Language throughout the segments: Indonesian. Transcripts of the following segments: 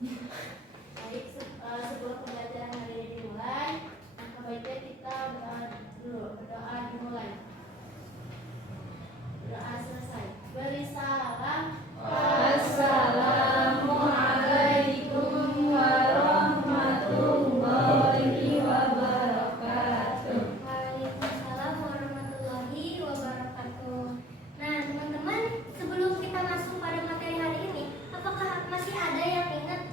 Baik, sebelum pembelajaran hari ini dimulai, maka baiknya kita berdoa dulu. Berdoa dimulai. Doa selesai. Beri salam. Assalamualaikum warahmatullahi wabarakatuh. Waalaikumsalam warahmatullahi wabarakatuh. Nah, teman-teman, sebelum kita masuk pada materi hari ini, apakah masih ada yang ingat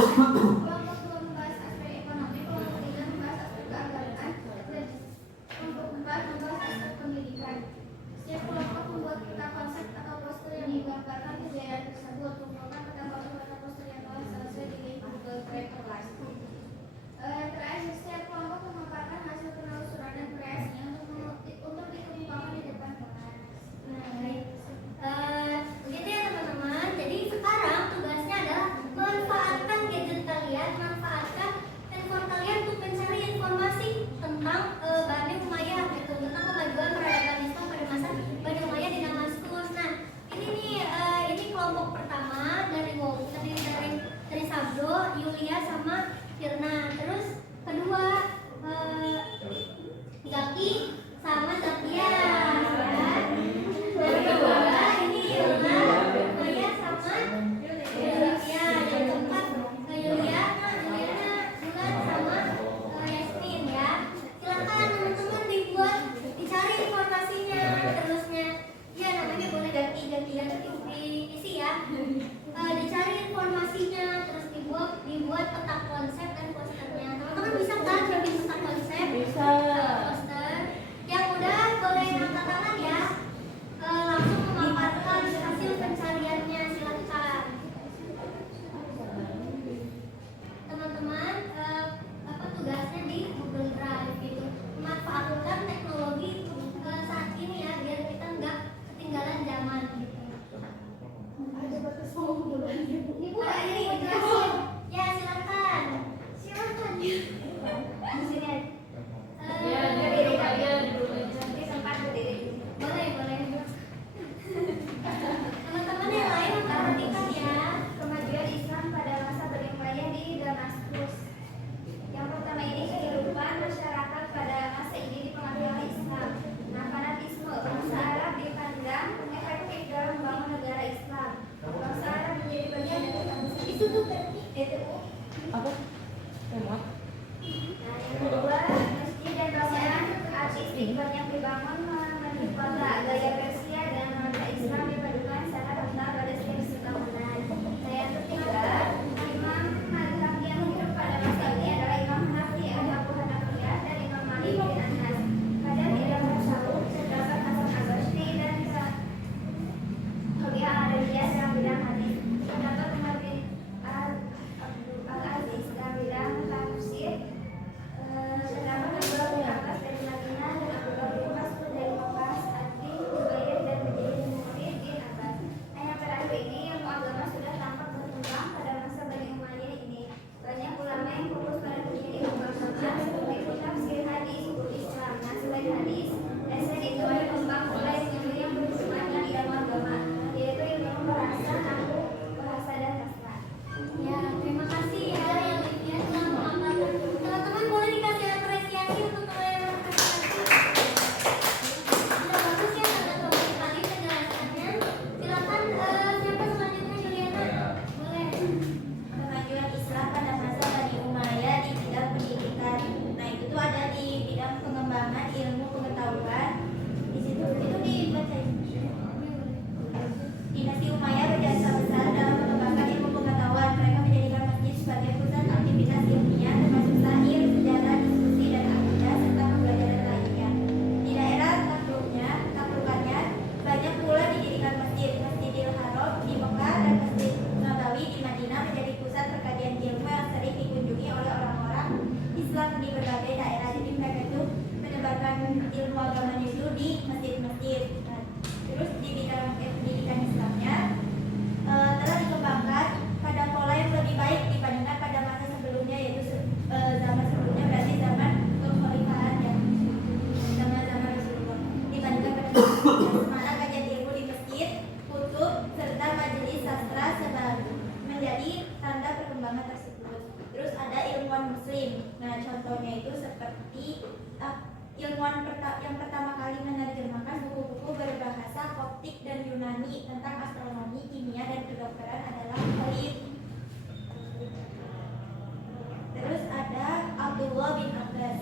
Kelompok 2 membahas aspek ekonomi, kelompok 3 membahas aspek keagamaan, dan kelompok 4 membahas aspek pendidikan. Setiap kelompok membuat peta konsep atau poster yang menggambarkan kejayaan tersebut. Kumpulkan peta konsep atau poster yang telah selesai di link Google Drive kelas. Terakhir, setiap kelompok memaparkan hasil penelusuran dan kreasinya untuk dikemukakan di depan kelas. Nah, baik. Begitu ya teman-teman. Jadi sekarang tugasnya adalah manfaatkan gadget kalian, manfaatkan handphone kalian untuk mencari informasi tentang Bani Umayyah, gitu, tentang kemajuan peradaban Islam pada masa Bani Umayyah di Damaskus. Nah, ini kelompok pertama terdiri dari Sabdo, Yulia, sama Firna. Terus kedua Zaki sama Zakia. Dan kedua ini Yulna, Maya sama Yulia. Yang keempat Yuliana, Bulan sama Yasmin ya. Silakan teman-teman dicari informasinya terusnya. Ya namanya boleh ganti-gantian diisi ya. Dicari informasinya terus dibuat peta konsep dan posternya. Teman-teman bisa kan bikin peta konsep? Bisa. Poster. Yang udah boleh angkat tangan ya. Langsung memaparkan hasil pencariannya, silakan. Teman-teman, apa tugasnya di Google Drive itu memanfaatkan teknologi saat ini ya, biar kita nggak ketinggalan zaman gitu. Ada batas pengumpulan. Ibu ini jelasin. Ya silakan. Silakan. Di sini. Ya, duduk aja dulu. Nanti sempat berdiri. Boleh. Teman-teman yang lain memperhatikan ya. Kemajuan Islam pada masa Bani Umayyah di Damaskus. Yang pertama ini kehidupan masyarakat pada masa ini dipengaruhi oleh Islam. Nah, fanatisme bangsa Arab dipandang efektif dalam membangun negara Islam. Bangsa Arab menjadi bagian dari bangsa itu Apa? Emot? Nah, yang kedua, masjid dan bangunan artistik banyak dibangun memenuhi kota. Gaya Persia dan nuansa Islam dipadukan sangat kental pada setiap bangunan. Nah, yang ketiga, imam mazhab yang hidup pada masa ini adalah Imam Hanafi, Abu Hanifah, dan Imam Malik bin Anas. Pada bidang tasawuf terdapat Hasan Asy'ari dan Rabi'ah Adawiyah dalam bidang hadis. Terdapat Umar bin Abdul Aziz dalam bidang tafsir. Terdapat Abdullah bin Abbas dari Madinah dan Abdullah bin Mas'ud dari Mekah, Adi, Zubair dan menjadi murid bin Abbas. Nah, yang terakhir ini ilmu agama sudah tampak berkembang pada masa Bani Umayyah ini. Banyak ulama yang fokus pada dunia ilmu agama seperti tafsir hadis, hukum Islam. Nah, selain hadis, dasar itu berkembang mulai ilmu yang berhubungan dengan ilmu agama, yaitu ilmu bahasa, nahwu, bahasa dan sastra. Ya, terima kasih ya yang Livia telah memaparkan. Teman-teman boleh dikasih apresiasi untuk yang sudah bagus ya, sangat bagus sekali penjelasannya. Silakan siapa selanjutnya Juliana? Boleh. Kemajuan Islam pada masa Bani Umayyah di bidang pendidikan. Nah, itu tuh ada di bidang pengembangan ilmu pengetahuan. Di situ itu dibaca. Dinasti Umayyah berjasa besar dalam mengembangkan ilmu pengetahuan. Mereka menjadikan masjid sebagai pusat aktivitas ilmiah, termasuk syair, sejarah, diskusi dan akidah serta pembelajaran lainnya. Di daerah taklukannya banyak pula didirikan masjid. Masjidil Haram di Mekah dan Masjid Nabawi di Madinah menjadi pusat perkajian ilmu yang sering dikunjungi oleh orang-orang Islam di berbagai daerah. Jadi mereka itu menebarkan ilmu agamanya itu di masjid-masjid. Nah, terus di bidang pendidikan Islamnya telah dikembangkan pada pola yang lebih baik dibandingkan pada masa sebelumnya, yaitu zaman sebelumnya berarti zaman kekhalifahan ya, zaman Rasulullah. Dibandingkan pada mana kajian ilmu di masjid, kutub serta majelis sastra sebaru menjadi tanda perkembangan tersebut. Terus ada ilmuwan muslim. Nah, contohnya itu seperti ilmuwan yang pertama kali menerjemahkan buku-buku berbahasa Koptik dan Yunani tentang astronomi, kimia, dan kedokteran adalah Khalid. Terus ada Abdullah bin Abbas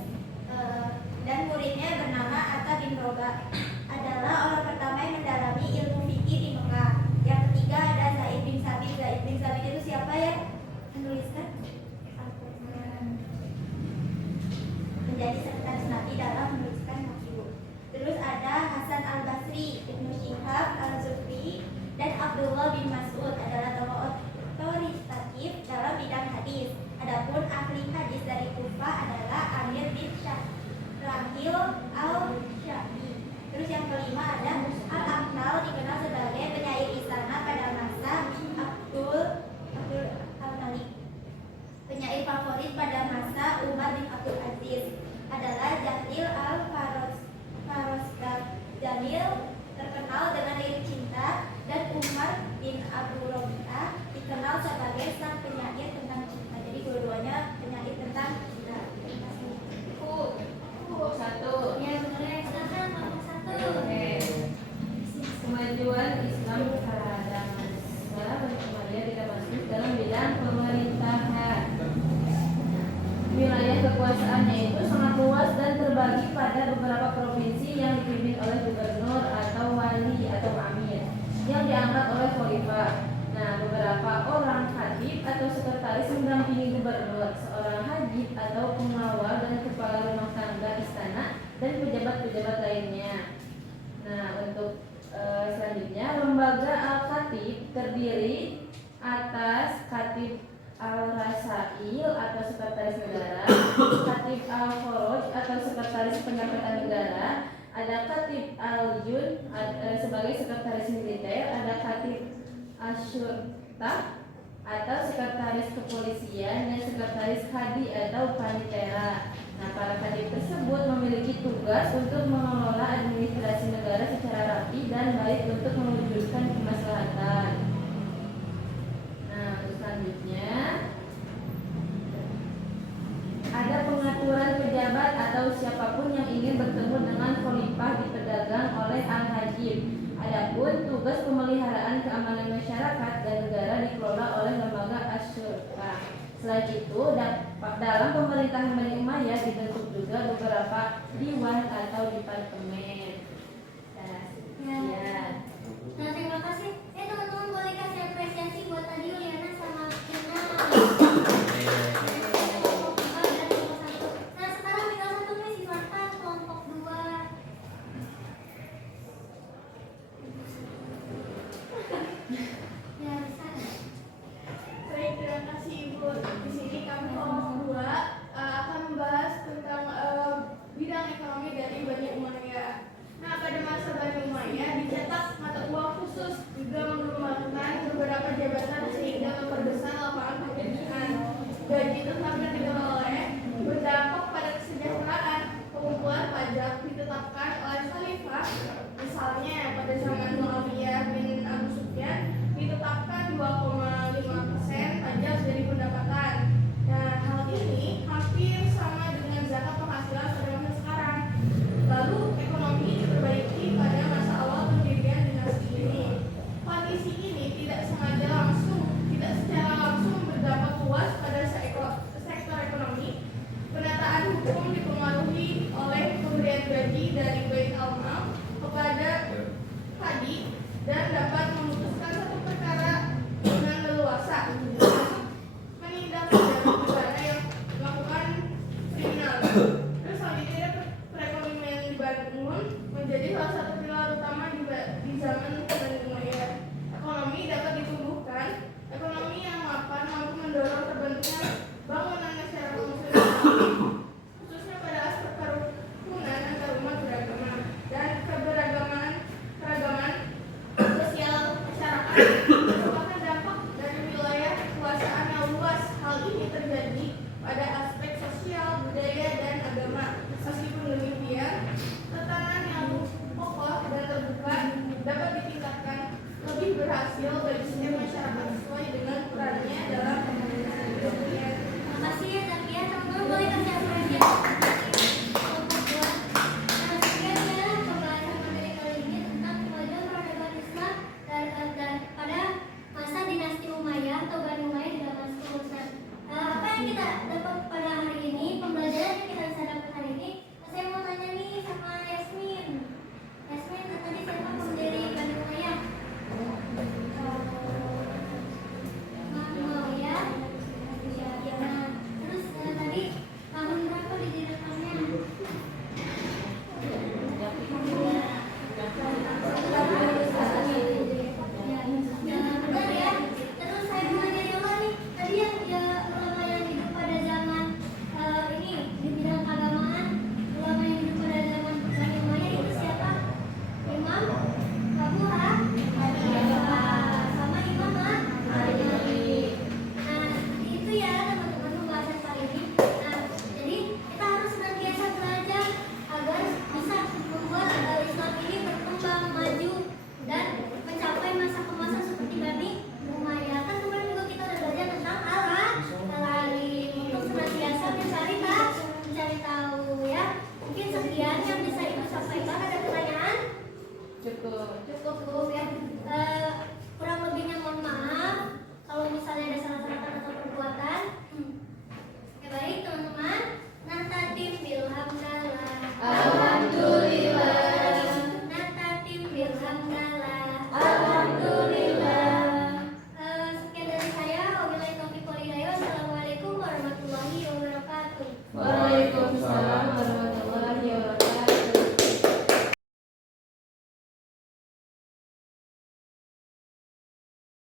dan muridnya bernama Atta bin Roba, adalah orang pertama yang mendalami ilmu fikih di Mekah. Yang ketiga ada Zaid bin Sabit. Zaid bin Sabit itu siapa ya? Menuliskan? bin Mas'ud adalah tokoh otoritatif dalam bidang hadis. Adapun ahli hadis dari Kufah adalah Amir bin Syarahil al-Syafi'i. Terus yang kelima ada Al-Aqtal, dikenal sebagai penyair istana pada masa Abdul Al-Malik. Penyair favorit pada masa Umar bin Abdul Aziz adalah Jalil Jalil terkenal dengan lirik cinta, dan Umar bin Abu Robi'ah dikenal sebagai sang penyair tentang cinta. Jadi dua-duanya penyair tentang cinta. Satu. Ya boleh, silakan kelompok 1. Oke. Kemajuan Islam pada masa Bani Umayyah tidak masuk dalam bidang pemerintahan. Wilayah kekuasaannya itu sangat luas dan terbagi pada beberapa provinsi yang dipimpin oleh gubernur atau wali atau amir yang diangkat oleh khalifah. Nah, beberapa orang khatib atau sekretaris mendampingi gubernur, seorang hajib atau pengawal dan kepala rumah tangga istana, dan pejabat-pejabat lainnya. Nah, untuk selanjutnya, lembaga al-khatib terdiri atas khatib al-rasail atau sekretaris negara, khatib al-khuruj atau sekretaris pendapatan negara, ada khatib al-jun sebagai sekretaris militer, ada khatib asyurta atau sekretaris kepolisian, dan sekretaris hadi atau panitera. Nah, para khatib tersebut memiliki tugas untuk mengelola administrasi negara secara rapi dan baik untuk mewujudkan kemaslahatan. Nah, selanjutnya ada pengaturan pejabat atau siapapun yang ingin bertemu dengan khalifah dipegang oleh al-hajib. Adapun tugas pemeliharaan keamanan masyarakat dan negara dikelola oleh lembaga asyurta. Selain itu, dalam pemerintahan Bani Umayyah dibentuk juga beberapa diwan atau departemen. Ya. Nah, terima kasih. Teman-teman boleh kasih apresiasi buat tadi Yuliana sama Kina. Kelompok 2 dan kelompok 1. Nah, sekarang tinggal satu nih, silakan kelompok 2. Ya, bisa. Baik, terima kasih Ibu. Di sini kami kelompok 2 akan membahas tentang bidang ekonomi dari Bani Umayyah. Nah, pada masa Bani Umayyah dicetak mata uang khusus, juga mengembangkan beberapa jabatan sehingga memperbesar lapangan pekerjaan. Gaji tetap yang diperoleh berdampak pada kesejahteraan. Pengumpulan pajak ditetapkan oleh khalifah. Misalnya pada zaman Muawiyah bin Abu Sufyan ditetapkan 2,5% pajak dari pendapatan. Nah, hal ini hampir sama dengan zakat penghasilan pada masa sekarang. Lalu ekonomi diperbaiki pada masa awal pendirian dinasti ini. Kondisi ini tidak secara langsung berdampak luas pada sektor ekonomi. Penataan hukum dipengaruhi oleh pemberian gaji dari Bait al-Mal kepada hadi dan dapat memutuskan satu perkara dengan leluasa, termasuk menindak negara yang melakukan kriminal. Terus selanjutnya ada perekonomian dibangun menjadi salah satu pilar utama di zaman Bani Umayyah. Ekonomi dapat ditumbuhkan. Ekonomi yang mapan mampu mendorong terbentuknya bangunan masyarakat muslim, khususnya pada aspek kerukunan antar umat beragama dan keragaman sosial masyarakat merupakan dampak dari wilayah kekuasaan yang luas. Hal ini terjadi pada aspek sosial, budaya, dan agama. Meskipun demikian, tatanan yang kokoh dan terbuka dapat ditingkatkan lebih berhasil bagi setiap masyarakat sesuai dengan perannya dalam pemerintahan. Terima kasih ya.